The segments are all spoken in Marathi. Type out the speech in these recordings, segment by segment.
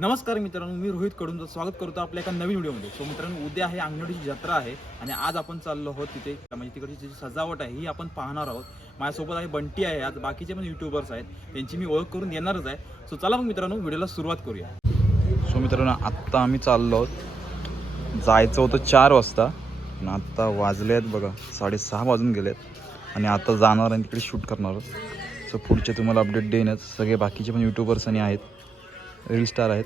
नमस्कार मित्रांनो मी रोहित कडून स्वागत करतो आपल्या एका नवीन व्हिडिओमध्ये. सो मित्रांनो उद्या आहे अंगणवाडीची जत्रा आहे आणि आज आपण चाललो आहोत तिथे. म्हणजे तिकडची जी सजावट आहे ही आपण पाहणार आहोत. माझ्यासोबत आहे बंटी आहे आज बाकीचे पण युट्यूबर्स आहेत. त्यांची मी ओळख करून देणारच आहे. सो चला मग मित्रांनो व्हिडिओला सुरुवात करूया. सो मित्रांनो आत्ता आम्ही चाललो आहोत. जायचं होतं चार वाजता आणि आत्ता वाजले आहेत बघा साडेसहा वाजून गेलेत. आणि आता जाणार आणि तिकडे शूट करणार आहोत. सो पुढचे तुम्हाला अपडेट देईनच. सगळे बाकीचे पण युट्यूबर्स आणि आहेत. रील स्टार आहेत.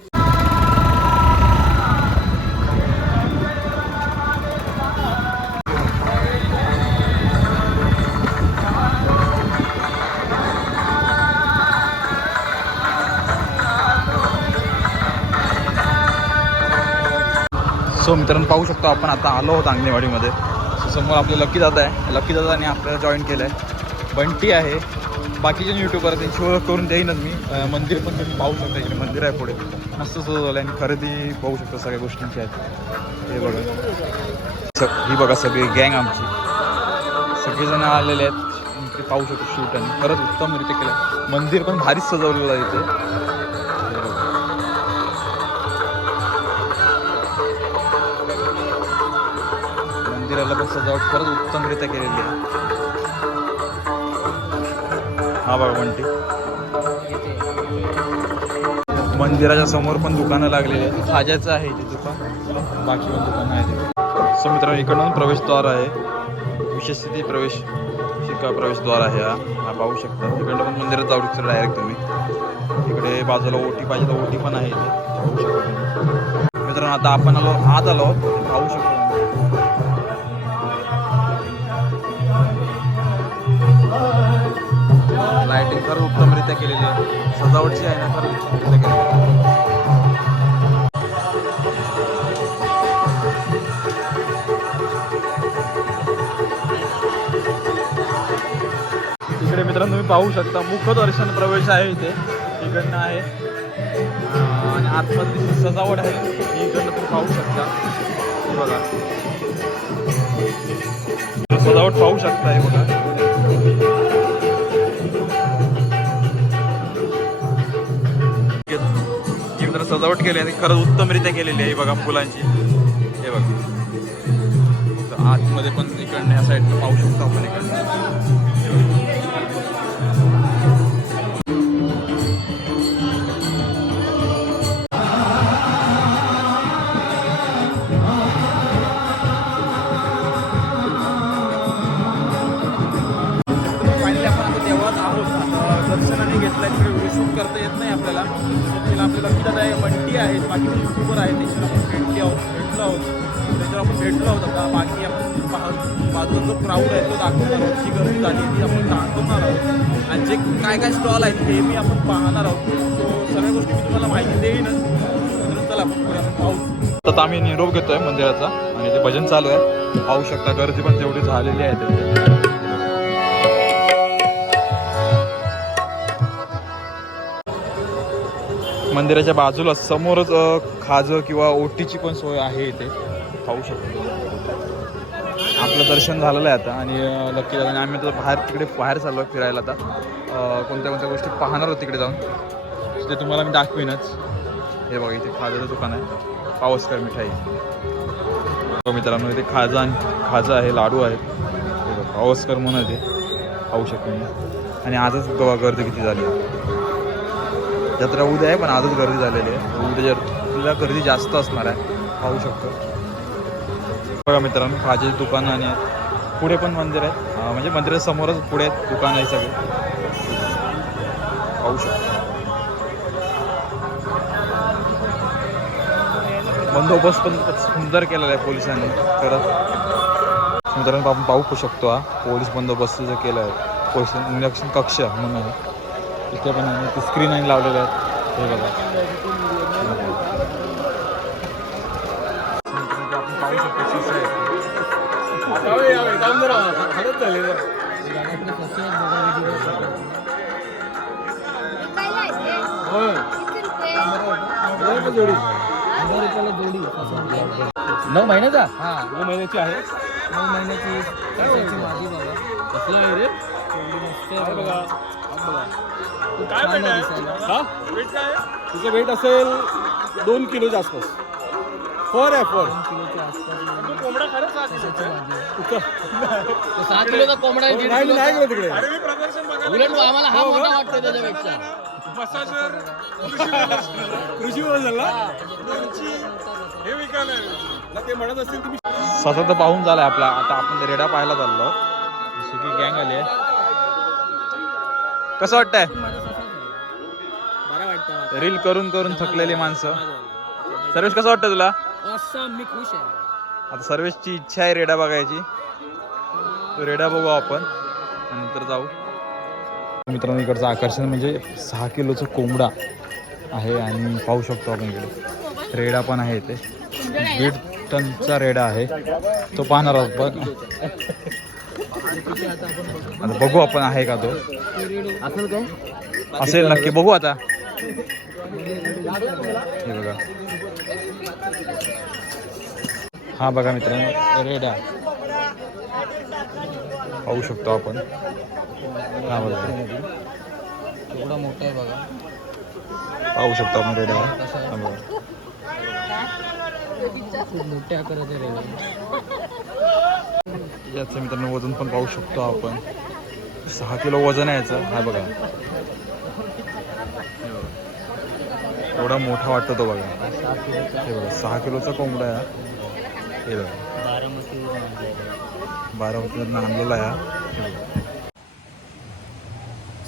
सो मित्रांनो पाहू शकतो आपण आता आलो आहोत अंगणेवाडीमध्ये. समोर आपले लकी दादा आहे. लकी दादाने आपल्याला जॉईन केलं आहे बंटी आहे. बाकीच्या युट्यूबर त्यांची ओळख करून देईनच मी. मंदिर पण तुम्ही पाहू शकता इकडे. मंदिर आहे पुढे. मस्त सजवलं आणि खरेदी पाहू शकता सगळ्या गोष्टींची आहेत हे बघा. ही बघा सगळी गँग आमची. सगळेजण आलेले आहेत. इकडे पाहू शकतो शूट आणि खरंच उत्तमरित्या केलं. आहे. मंदिर पण भारीच सजवलेलं आहे इथे. मंदिराला पण सजावट खरंच उत्तमरित्या केलेली आहे. हा बघा म्हणते. मंदिराच्या समोर पण दुकानं लागलेली आहेत. खाज्याचं आहे इथे दुकान. बाकी पण दुकानं आहेत. सो मित्रांनो इकडून प्रवेशद्वार आहे. विशेष स्थिती प्रवेश शिका प्रवेशद्वार आहे हा. हा पाहू शकता. इकडनं पण मंदिरात जाऊ शकता डायरेक्ट तुम्ही. इकडे बाजूला ओटी पाहिजे तर ओटी पण आहे इथे. पाहू शकता मित्रांनो आता आपण आलो आत आलो पाहू शकतो लाइटिंग उत्तमरित्या केलेली आहे. सजावटची आहे ना खरं उत्तमरित्या केलेली आहे. इकडे मित्रांनो तुम्ही पाहू शकता मुख दर्शन प्रवेश आहे इथे. इकडनं आहे. आणि आतमध्ये जी सजावट आहे ही इकडनं तुम्ही पाहू शकता. बघा. सजावट पाहू शकता हे बघा. सजावट केली आहे खरंच उत्तमरित्या केलेली आहे बघा फुलांची. हे बघा. तर आतमध्ये पण इकडनं या साईडनं पाहू शकतो आपण इकडनं. दर्शनाने घेतला तिकडे शूट करता येत नाही आपल्याला. त्याला आपल्याला किती आहे. मंडी आहेत बाकी युट्यूबर आहेत त्याच्यावर आपण भेटली आहोत भेटलो आहोत. त्याच्यावर आपण भेटलो आहोत. आता बाकी आपण पाहत बाजूला जो क्राऊड आहे तो दाखवणार आहोत. जी गर्दी झाली ती आपण दाखवणार आहोत. आणि जे काय काय स्टॉल आहेत ते मी आपण पाहणार आहोत. सो सगळ्या गोष्टी मी तुम्हाला माहिती देईनच तर चला आपण पुढे आपण पाहू. आता आम्ही निरोप घेतोय मंदिराचा. आणि ते भजन चालू आहे पाहू शकता. गर्दी पण तेवढी झालेली आहे. मंदिराच्या बाजूला समोरच खाजं किंवा ओटीची पण सोय आहे इथे. खाऊ शकतो. आपलं दर्शन झालेलं आहे आता आणि अ, नक्की आणि आम्ही तर बाहेर तिकडे बाहेर चाललो आहे फिरायला आता. कोणत्या कोणत्या गोष्टी पाहणार आहोत तिकडे जाऊन. ते तुम्हाला मी दाखवीनच. हे बघा इथे खाजाचं दुकान आहे. पावसकर मिठाई. हो मित्रांनो इथे खाजा आणि खाजा आहे लाडू आहेत पावसकर म्हणून ते. खाऊ शकतो मी. आणि आजच गर्दी किती झाली. जत्रा उद्या आहे पण आजच गर्दी झालेली आहे. उद्या जर गर्दी जास्त असणार आहे पाहू शकतो. बघा मित्रांनो खाजेची दुकानं आणि आहेत. पुढे पण मंदिर आहे. म्हणजे मंदिराच्या समोरच पुढे आहेत दुकान आहे सगळे. पाहू शकतो. बंदोबस्त पण सुंदर केलेला आहे पोलिसांनी. खरंच. मित्रांनो आपण पाहू शकतो हा. पोलीस बंदोबस्त जो केला आहे. पोलीस निरीक्षण कक्ष म्हणून. आहे इथे पण स्क्रीन ते स्क्रीन आहे आहेत. हे बघा. आपण पाहू शकतो शिशा आहे नऊ महिन्याचा? हा. नऊ महिन्याची आहे. नऊ महिन्याची माझी बाबा कसला आहे रे? बघा. काय. हा? तुझं वेट असेल दोन किलोच्या आसपास फर आहे फर दोन किलोच्या आसपास सशाची भाजी आहे. तो सहा किलोचा कोंबडा आहे दीड नाही किलोचा. नाही गेलो तिकडे उलट आम्हाला हा मोठा वाटतो त्याच्यापेक्षा कृषी बोल झाला ना ते म्हणत असतील तुम्ही ससा तर पाहून झालाय आपला आता आपण रेडा पाहायला चाललो सुकी गँग आली आहे कसं वाटतंय? रील करून करून थकलेली माणसं. सर्वेश कसं वाटतं तुला? मी खुश आहे. आता सर्वेशची इच्छा आहे रेडा बघायची. तो रेडा बघू आपण. नंतर जाऊ. मित्रांनो इकडचं आकर्षण म्हणजे सहा किलोचं कोंबडा आहे आणि पाहू शकतो आपण इकडे. रेडा पण आहे इथे. दीड टनचा रेडा आहे. तो पाहणार आहोत बघ आता बघू आपण आहे का तो. असेल नक्की बघू आता. हे बघा. हा बघा मित्रांनो रेडा. पाहू शकतो आपण. हा बघा. एवढा मोठा आहे बघा. पाहू शकतो आपण रेडा. हा बघा. खूप मोठ्या आकाराचा रेल्वे याचं मित्रांनो वजन पण पाहू शकतो आपण. सहा किलो वजन आहे याचं. हा बघा. एवढा मोठा वाटतो तो बघा. हे बघा सहा किलोचा कोंबडा आहे हा. बघा. बारामती बारामतीमधून आणलेला आहे.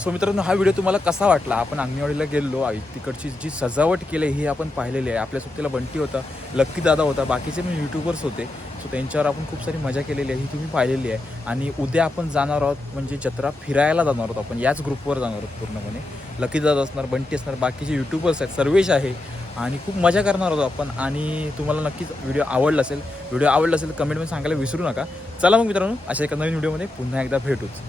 सो मित्रांनो हा व्हिडिओ तुम्हाला कसा वाटला? आपण अंगणीवाडीला गेलो आई तिकडची जी सजावट केली ही आपण पाहिलेली आहे. आपल्या सोबतीला बंटी होता लक्की दादा होता बाकीचे मी यूट्यूबर्स होते. सो त्यांच्यावर आपण खूप सारी मजा केलेली आहे ही तुम्ही पाहिलेली आहे. आणि उद्या आपण जाणार आहोत म्हणजे जत्रा फिरायला जाणार आहोत आपण. याच ग्रुपवर जाणार आहोत पूर्णपणे. लकी दादा असणार बंटी असणार बाकीचे यूट्यूबर्स आहेत सर्वेश आहे. आणि खूप मजा करणार आहोत आपण. आणि तुम्हाला नक्कीच व्हिडिओ आवडला असेल व्हिडिओ आवडला असेल कमेंटमध्ये सांगायला विसरू नका. चला मग मित्रांनो अशा एका नवीन व्हिडिओमध्ये पुन्हा एकदा भेटूच.